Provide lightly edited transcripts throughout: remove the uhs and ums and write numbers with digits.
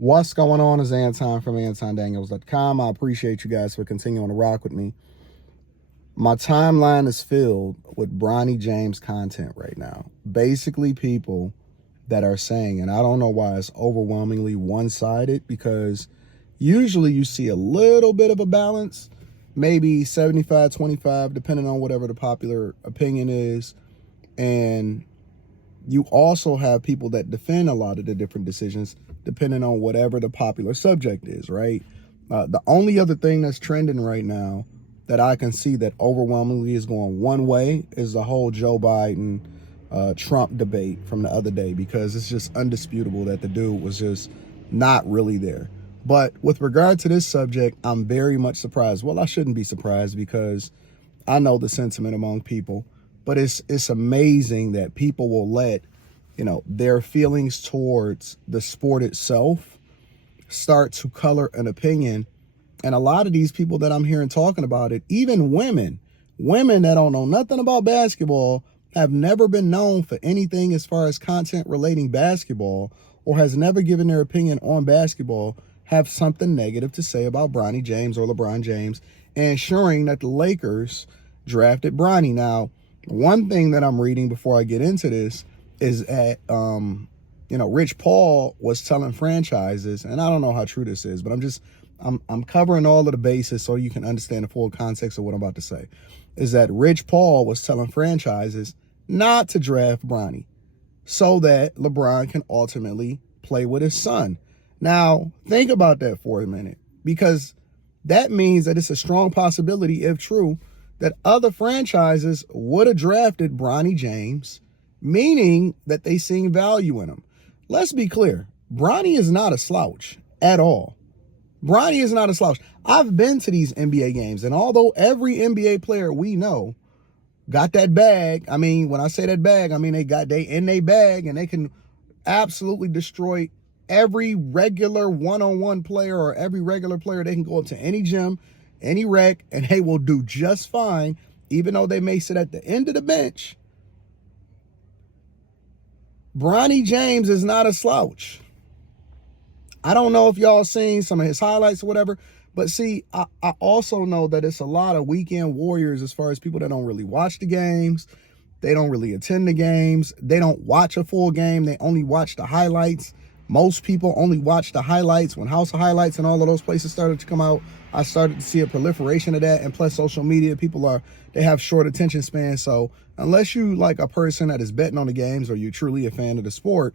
What's going on? Is Anton from antondaniels.com. I appreciate you guys for continuing to rock with me. My timeline is filled with Bronny James content right now. Basically, people that are saying, and I don't know why it's overwhelmingly one-sided, because usually you see a little bit of a balance, maybe 75-25, depending on whatever the popular opinion is. And you also have people that defend a lot of the different decisions depending on whatever the popular subject is, right? The only other thing that's trending right now that I can see that overwhelmingly is going one way is the whole Joe Biden Trump debate from the other day, because it's just undisputable that the dude was just not really there. But with regard to this subject, I'm very much surprised. Well, I shouldn't be surprised because I know the sentiment among people, but it's amazing that people will let, their feelings towards the sport itself start to color an opinion. And a lot of these people that I'm hearing talking about it, even women that don't know nothing about basketball, have never been known for anything as far as content relating basketball, or has never given their opinion on basketball, have something negative to say about Bronny James or LeBron James, ensuring that the Lakers drafted Bronny. Now, one thing that I'm reading before I get into this is that, Rich Paul was telling franchises, and I don't know how true this is, but I'm covering all of the bases so you can understand the full context of what I'm about to say, is that Rich Paul was telling franchises not to draft Bronny so that LeBron can ultimately play with his son. Now, think about that for a minute, because that means that it's a strong possibility, if true, that other franchises would have drafted Bronny James, meaning that they seen value in him. Let's be clear. Bronny is not a slouch at all. Bronny is not a slouch. I've been to these NBA games, and although every NBA player we know got that bag, I mean, when I say that bag, I mean they in their bag, and they can absolutely destroy every regular one-on-one player or every regular player. They can go up to any gym, any rec, and they will do just fine, even though they may sit at the end of the bench. Bronny James is not a slouch. I don't know if y'all seen some of his highlights or whatever, but see, I also know that it's a lot of weekend warriors as far as people that don't really watch the games. They don't really attend the games. They don't watch a full game. They only watch the highlights. Most people only watch the highlights. When House of Highlights and all of those places started to come out, I started to see a proliferation of that. And plus social media, they have short attention spans. So unless you like a person that is betting on the games or you're truly a fan of the sport,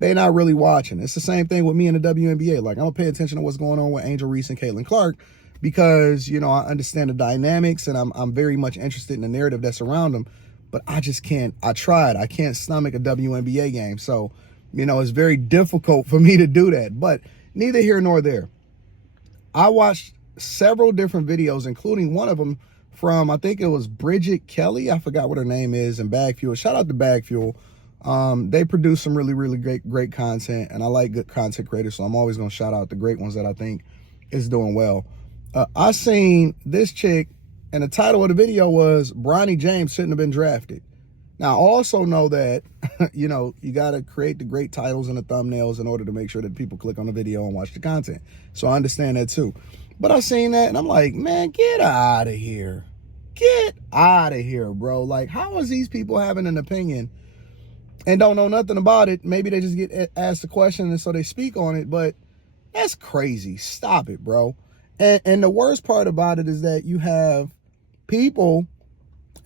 they're not really watching. It's the same thing with me in the WNBA. Like, I'm gonna pay attention to what's going on with Angel Reese and Caitlin Clark, because, I understand the dynamics, and I'm very much interested in the narrative that's around them. But I just can't. I can't stomach a WNBA game. So, it's very difficult for me to do that. But neither here nor there. I watched several different videos, including one of them from, I think it was Bridget Kelly. I forgot what her name is, and BFuel. Shout out to BFuel. They produce some really, really great content, and I like good content creators, so I'm always going to shout out the great ones that I think is doing well. I seen this chick, and the title of the video was Bronny James shouldn't have been drafted. Now, I also know that, you got to create the great titles and the thumbnails in order to make sure that people click on the video and watch the content. So I understand that too. But I seen that, and I'm like, man, get out of here. Get out of here, bro. Like, how is these people having an opinion and don't know nothing about it? Maybe they just get asked a question and so they speak on it, but that's crazy. Stop it, bro. And the worst part about it is that you have people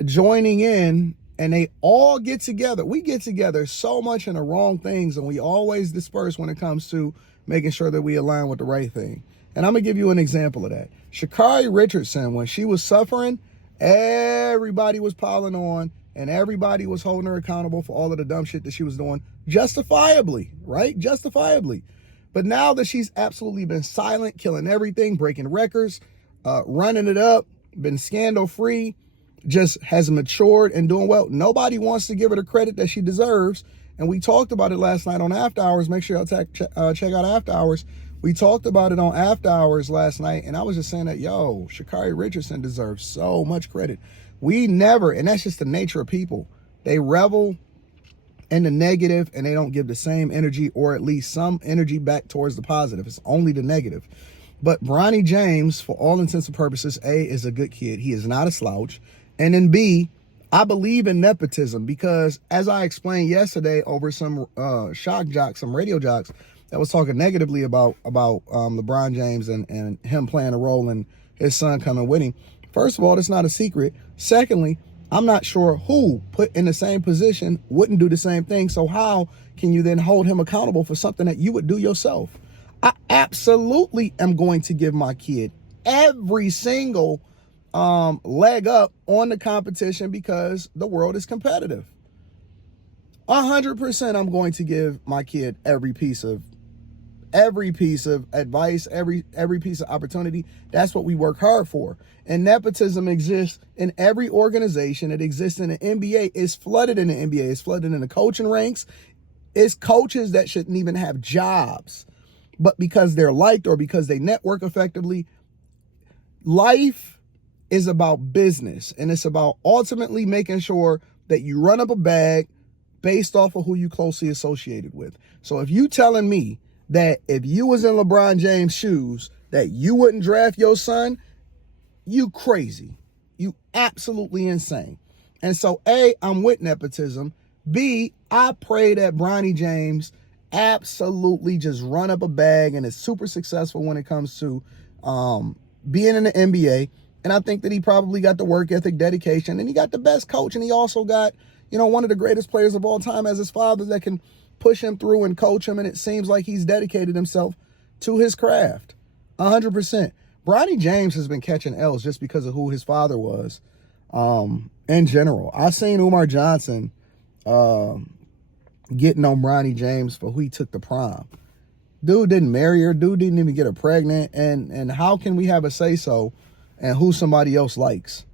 joining in, and they all get together. We get together so much in the wrong things, and we always disperse when it comes to making sure that we align with the right thing. And I'm gonna give you an example of that. Shakari Richardson, when she was suffering, everybody was piling on, and everybody was holding her accountable for all of the dumb shit that she was doing, justifiably, right? Justifiably. But now that she's absolutely been silent, killing everything, breaking records, running it up, been scandal-free, just has matured and doing well, nobody wants to give her the credit that she deserves. And we talked about it last night on After Hours. Make sure y'all check out After Hours. We talked about it on After Hours last night, and I was just saying that, Shakari Richardson deserves so much credit. We never, and that's just the nature of people. They revel and the negative, and they don't give the same energy, or at least some energy back towards the positive. It's only the negative. But Bronny James, for all intents and purposes, A, is a good kid. He is not a slouch. And then B, I believe in nepotism, because as I explained yesterday over some shock jocks, some radio jocks that was talking negatively about LeBron James and him playing a role in his son coming with him. First of all, that's not a secret. Secondly, I'm not sure who put in the same position wouldn't do the same thing. So how can you then hold him accountable for something that you would do yourself? I absolutely am going to give my kid every single leg up on the competition, because the world is competitive. 100% I'm going to give my kid every piece of advice, every piece of opportunity. That's what we work hard for. And nepotism exists in every organization. It exists in the NBA. It's flooded in the NBA. It's flooded in the coaching ranks. It's coaches that shouldn't even have jobs, but because they're liked or because they network effectively. Life is about business, and it's about ultimately making sure that you run up a bag based off of who you closely associated with. So if you telling me that if you was in LeBron James' shoes that you wouldn't draft your son, you crazy. You absolutely insane. And so A, I'm with nepotism. B, I pray that Bronny James absolutely just run up a bag and is super successful when it comes to being in the NBA. And I think that he probably got the work ethic, dedication, and he got the best coach. And he also got, one of the greatest players of all time as his father that can push him through and coach him. And it seems like he's dedicated himself to his craft 100%. Bronny James has been catching L's just because of who his father was in general. I seen Umar Johnson getting on Bronny James for who he took to prom. Dude didn't marry her. Dude didn't even get her pregnant. And how can we have a say-so and who somebody else likes?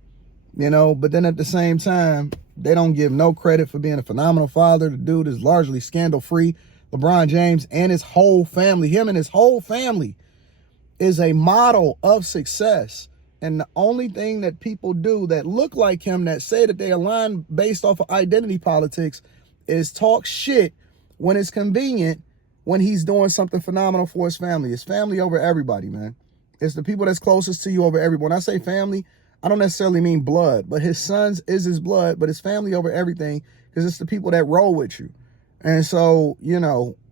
But then at the same time, they don't give no credit for being a phenomenal father. The dude is largely scandal-free. LeBron James and his whole family, him and his whole family, is a model of success. And the only thing that people do that look like him, that say that they align based off of identity politics, is talk shit when it's convenient, when he's doing something phenomenal for his family. His family over everybody, man. It's the people that's closest to you over everyone. When I say family, I don't necessarily mean blood, but his sons is his blood, but his family over everything, because it's the people that roll with you. And so,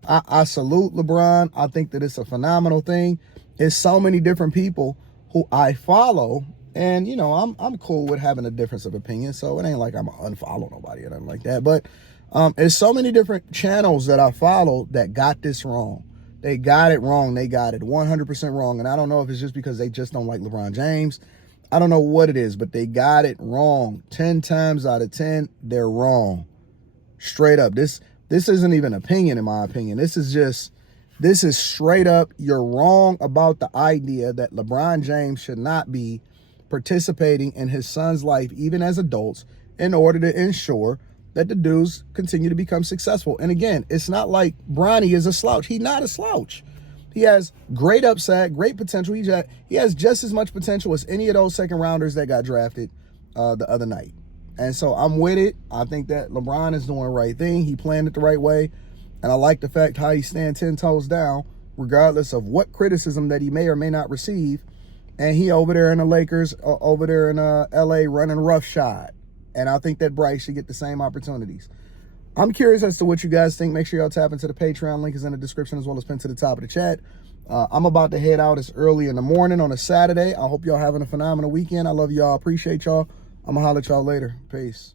I salute LeBron. I think that it's a phenomenal thing. It's so many different people who I follow, and, I'm cool with having a difference of opinion, so it ain't like I'm going to unfollow nobody or nothing like that. But there's so many different channels that I follow that got this wrong. They got it wrong. They got it 100% wrong. And I don't know if it's just because they just don't like LeBron James. I don't know what it is, but they got it wrong. 10 times out of 10, they're wrong. Straight up. This isn't even opinion, in my opinion. This is straight up, you're wrong about the idea that LeBron James should not be participating in his son's life, even as adults, in order to ensure that the dudes continue to become successful. And again, it's not like Bronny is a slouch. He's not a slouch. He has great upside, great potential. He has just as much potential as any of those second rounders that got drafted the other night. And so I'm with it. I think that LeBron is doing the right thing. He planned it the right way. And I like the fact how he stands 10 toes down, regardless of what criticism that he may or may not receive. And he over there in the Lakers, over there in LA, running roughshod. And I think that Bryce should get the same opportunities. I'm curious as to what you guys think. Make sure y'all tap into the Patreon. Link is in the description as well as pinned to the top of the chat. I'm about to head out. It's early in the morning on a Saturday. I hope y'all having a phenomenal weekend. I love y'all. Appreciate y'all. I'm going to holler at y'all later. Peace.